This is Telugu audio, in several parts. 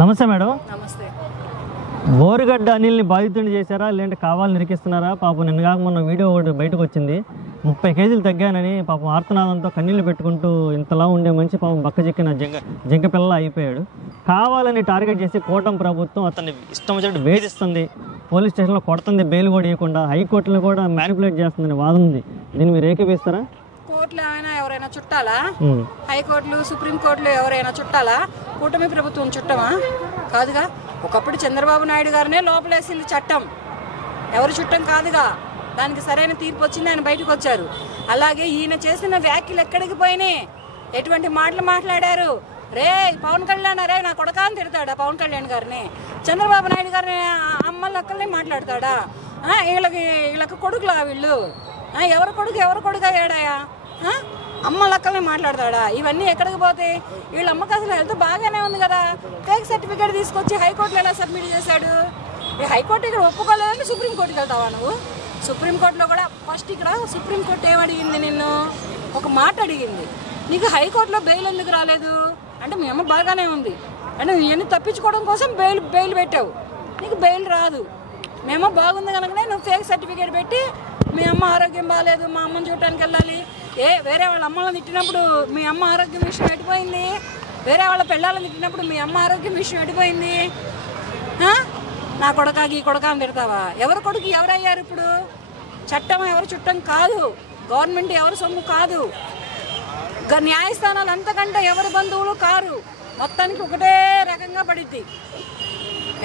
నమస్తే మేడం. నమస్తే. బోరుగడ్డ అనిల్ని బాధితుడిని చేశారా లేదంటే కావాలని నిరికిస్తున్నారా? పాపం నిన్న కాక మొన్న వీడియో ఒకటి బయటకు వచ్చింది. 30 కేజీలు తగ్గానని పాపం ఆర్తనాదంతో కన్నీళ్ళు పెట్టుకుంటూ ఇంతలా ఉండే మంచి పాపం బక్కచిక్కిన జింక పిల్ల అయిపోయాడు. కావాలని టార్గెట్ చేసి కూటమి ప్రభుత్వం అతన్ని ఇష్టం వచ్చినట్టు వేధిస్తుంది, పోలీస్ స్టేషన్లో కొడుతుంది, బెయిల్ కూడా ఇవ్వకుండా, హైకోర్టులో కూడా మ్యానిపులేట్ చేస్తుందని వాదన ఉంది. దీన్ని మీరు ఏకీపిస్తారా? కోర్టులో ఎవరైనా చుట్టాలా? హైకోర్టులు సుప్రీంకోర్టులు ఎవరైనా చుట్టాలా? కూటమి ప్రభుత్వం చుట్టమా? కాదుగా. ఒకప్పుడు చంద్రబాబు నాయుడు గారినే లోపలేసింది చట్టం, ఎవరు చుట్టం కాదుగా. దానికి సరైన తీర్పు వచ్చింది, ఆయన బయటకు వచ్చారు. అలాగే ఈయన చేసిన వ్యాఖ్యలు ఎక్కడికి పోయినాయి? ఎటువంటి మాటలు మాట్లాడారు? రే పవన్ కళ్యాణ్ రే నా కొడకా అని తిడతాడా పవన్ కళ్యాణ్ గారిని? చంద్రబాబు నాయుడు గారిని అమ్మలక్కల్ని మాట్లాడతాడా? వీళ్ళకి కొడుకులా వీళ్ళు? ఎవరు కొడుకు అయ్యాడాయా? అమ్మ లక్కల్ని మాట్లాడతాడా? ఇవన్నీ ఎక్కడికి పోతాయి? వీళ్ళ అమ్మకి అసలు హెల్త్ బాగానే ఉంది కదా. ఫేక్ సర్టిఫికేట్ తీసుకొచ్చి హైకోర్టులో ఎలా సబ్మిట్ చేశాడు? ఈ హైకోర్టు ఇక్కడ ఒప్పుకోలేదని సుప్రీంకోర్టుకి వెళ్తావా నువ్వు? సుప్రీంకోర్టులో కూడా ఫస్ట్ ఇక్కడ సుప్రీంకోర్టు ఏమడిగింది? నిన్ను ఒక మాట అడిగింది, నీకు హైకోర్టులో బెయిల్ ఎందుకు రాలేదు అంటే మీ అమ్మ బాగానే ఉంది అంటే ఇవన్నీ తప్పించుకోవడం కోసం బెయిల్ పెట్టావు. నీకు బెయిల్ రాదు, మేమో బాగుంది కనుకనే నువ్వు ఫేక్ సర్టిఫికేట్ పెట్టి మీ అమ్మ ఆరోగ్యం బాగాలేదు, మా అమ్మని చూడటానికి వెళ్ళాలి. వేరే వాళ్ళ అమ్మలను తిట్టినప్పుడు మీ అమ్మ ఆరోగ్యం విషయం ఎడిపోయింది? వేరే వాళ్ళ పిల్లలను తిట్టినప్పుడు మీ అమ్మ ఆరోగ్యం విషయం ఎడిపోయింది? నా కొడక ఈ కొడక అని తిడతావా? ఎవరు కొడుకు ఎవరయ్యారు ఇప్పుడు? చట్టం ఎవరు చుట్టం కాదు, గవర్నమెంట్ ఎవరు సొమ్ము కాదు, న్యాయస్థానాలు అంతకంటే ఎవరు బంధువులు కారు. మొత్తానికి ఒకటే రకంగా పడిద్ది.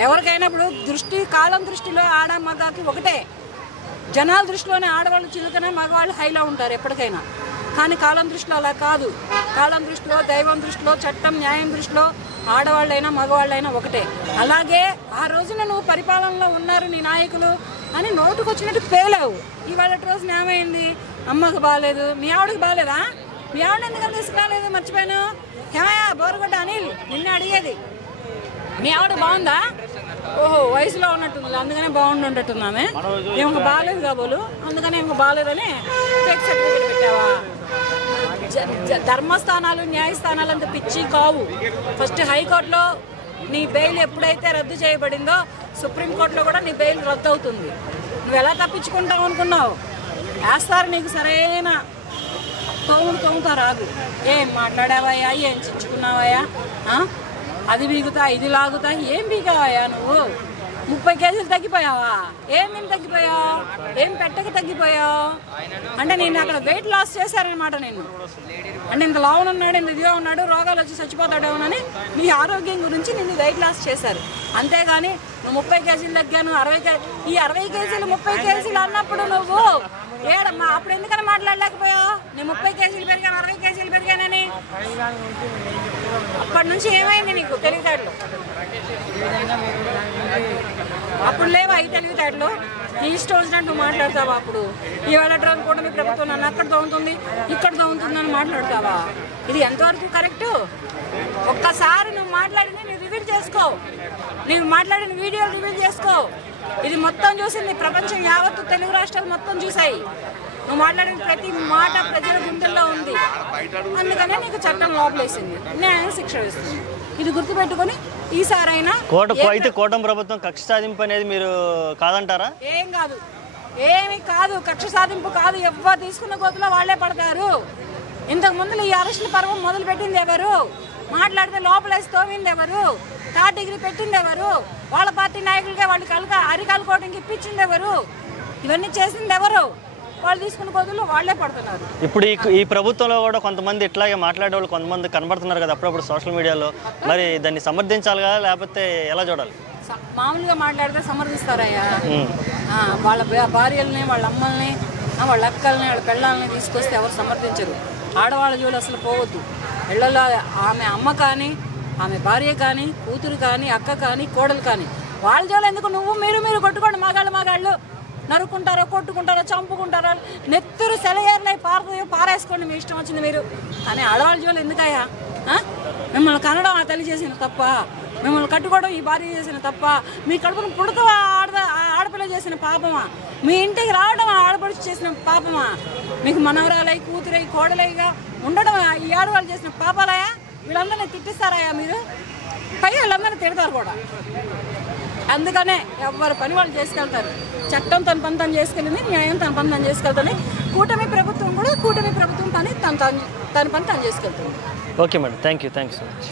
ఎవరికైనా ఇప్పుడు కాలం దృష్టిలో ఆడ మగకి ఒకటే. జనాల దృష్టిలోనే ఆడవాళ్ళు చిలుకనే, మగవాళ్ళు హైలో ఉంటారు ఎప్పటికైనా. కానీ కాలం దృష్టిలో అలా కాదు. కాలం దృష్టిలో, దైవం దృష్టిలో, చట్టం న్యాయం దృష్టిలో ఆడవాళ్ళైనా మగవాళ్ళైనా ఒకటే. అలాగే ఆ రోజున నువ్వు పరిపాలనలో ఉన్నారు నీ నాయకులు అని నోటుకు వచ్చినట్టు పేలావు. ఇవాళ రోజున ఏమైంది? అమ్మకు బాగాలేదు, మీ ఆవిడకి బాగాలేదా? మీ ఆవిడ ఎందుకని తీసుకురాలేదు? మర్చిపోయాను. ఏమయ్యా బోరుగడ్డ అనిల్, నిన్నే అడిగేది. మీ ఆవిడ బాగుందా? ఓహో వయసులో ఉన్నట్టుంది, అందుకనే బాగుండుంటుందామె. ఏమో బాగాలేదు కాబోలు, అందుకనే ఏమో బాగాలేదని ఫేక్ సర్టిఫికేట్ పెట్టావా? ధర్మస్థానాలు న్యాయస్థానాలు అంత పిచ్చి కావు. ఫస్ట్ హైకోర్టులో నీ బెయిల్ ఎప్పుడైతే రద్దు చేయబడిందో సుప్రీంకోర్టులో కూడా నీ బెయిల్ రద్దు అవుతుంది. నువ్వు ఎలా తప్పించుకుంటావు అనుకున్నావు? వేస్తారు నీకు సరైన తోముతారు. రాదు. ఏం మాట్లాడావయ్యా, ఏం చించుకున్నావయ్యా, అది బీగుతా ఇది లాగుతా, ఏం బీగావయ్యా నువ్వు? 30 కేజీలు తగ్గిపోయావా? ఏమేమి తగ్గిపోయావు? ఏం పెట్టక తగ్గిపోయావు? అంటే నేను అక్కడ వెయిట్ లాస్ చేశారనమాట. నేను అంటే ఇంత లావున ఉన్నాడు, ఇంత ఇదిగా ఉన్నాడు, రోగాలు వచ్చి చచ్చిపోతాడేమోనని మీ ఆరోగ్యం గురించి నిన్ను వెయిట్ లాస్ చేశారు. అంతేగాని నువ్వు 30 కేజీలు తగ్గాను, 60 కేజీలు 30 కేజీలు అన్నప్పుడు నువ్వు ఏడమ్మా అప్పుడు ఎందుకని మాట్లాడలేకపోయావు? నేను 30 కేజీలు పెరిగాను, 60 కేజీలు పెరిగానని. అప్పటి నుంచి ఏమైంది నీకు తెలివితేటలు? అప్పుడు లేవా ఈ తెలివితేటలు? నీ ఇష్టం వచ్చినట్టు నువ్వు మాట్లాడతావా? అప్పుడు ఇవాళ రోజు కూడా మీ ప్రభుత్వం నన్ను అక్కడ తవ్వుతుంది ఇక్కడ తవ్వుతుంది అని మాట్లాడతావా? ఇది ఎంతవరకు కరెక్టు? ఒక్కసారి నువ్వు మాట్లాడింది నువ్వు రివీల్ చేసుకో, నువ్వు మాట్లాడిన వీడియోలు రివీల్ చేసుకో. ఇది మొత్తం చూసింది ప్రపంచం యావత్తు, తెలుగు రాష్ట్రాలు మొత్తం చూసాయి. నువ్వు మాట్లాడిన ప్రతి మాట ప్రజల గుండెల్లో ఉంది. అందుకనే నీకు చట్టం లోపలేసింది, న్యాయం శిక్ష వేస్తుంది. ఇది గుర్తుపెట్టుకొని ఈసారైనా కూటమి ప్రభుత్వం కక్ష సాధింపు అనేది మీరు కాదంటారా? ఏం కాదు, ఏమి కాదు, కక్ష సాధింపు కాదు. ఎవరు తీసుకున్న గోతులో వాళ్ళే పడతారు. ఇంతకు ముందు ఈ అరెస్టుల పర్వం మొదలు పెట్టింది ఎవరు? మాట్లాడితే లోపలేసి తోమింది ఎవరు? థర్డ్ డిగ్రీ పెట్టింది ఎవరు? వాళ్ళ పార్టీ నాయకులకే వాళ్ళు అరికాల కోటింగ్ ఇప్పించింది ఎవరు? ఇవన్నీ చేసింది ఎవరు? వాళ్ళు తీసుకున్న గోతుల్లో వాళ్ళే పడుతున్నారు. ఇప్పుడు ఈ ప్రభుత్వంలో కూడా కొంతమంది ఇట్లాగే మాట్లాడే వాళ్ళు కొంతమంది కనబడుతున్నారు కదా అప్పుడప్పుడు సోషల్ మీడియాలో. మరి దాన్ని సమర్థించాలి కదా, లేకపోతే ఎలా చూడాలి? మామూలుగా మాట్లాడితే సమర్థిస్తారయ్యా. వాళ్ళ భార్యల్ని, వాళ్ళ అమ్మల్ని, వాళ్ళ అక్కల్ని, వాళ్ళ పిల్లల్ని తీసుకొస్తే ఎవరు సమర్థించరు. ఆడవాళ్ళ జోలు అసలు పోవద్దు. ఇళ్లలో ఆమె అమ్మ కానీ, ఆమె భార్య కానీ, కూతురు కానీ, అక్క కానీ, కోడలు కానీ, వాళ్ళ జోలు ఎందుకు? మీరు కొట్టుకోండి. మగాళ్ళు నరుక్కుంటారో, కొట్టుకుంటారో, చంపుకుంటారో, నెత్తురు సెలయేర్లై పారేసుకోండి, మీ ఇష్టం వచ్చింది మీరు. కానీ ఆడవాళ్ళ జోలు ఎందుకయ్యా? మిమ్మల్ని కనడం ఆ తల్లి చేసిన తప్ప, మిమ్మల్ని కట్టుకోవడం ఈ భార్య చేసిన తప్ప, మీ కడుపును పుడక ఆడపిల్ల చేసిన పాపమా, మీ ఇంటికి రావడం ఆడపడుచు చేసిన పాపమా, మీకు మనవరాలై కూతురై కోడలైగా ఉండడం ఈ ఆడవాళ్ళు చేసిన పాపాలయా? వీళ్ళందరినీ తిట్టిస్తారయ్యా మీరు? పై వాళ్ళందరినీ తిడతారు కూడా. అందుకనే ఎవరి పని వాళ్ళు చేసుకెళ్తారు. చట్టం తన పని తను చేసుకెళ్ళింది, న్యాయం తన పని తను చేసుకెళ్తుంది. కూటమి ప్రభుత్వం కూడా కూటమి ప్రభుత్వం పని తన పని తను చేసుకెళ్తుంది. Okay madam, thank you so much.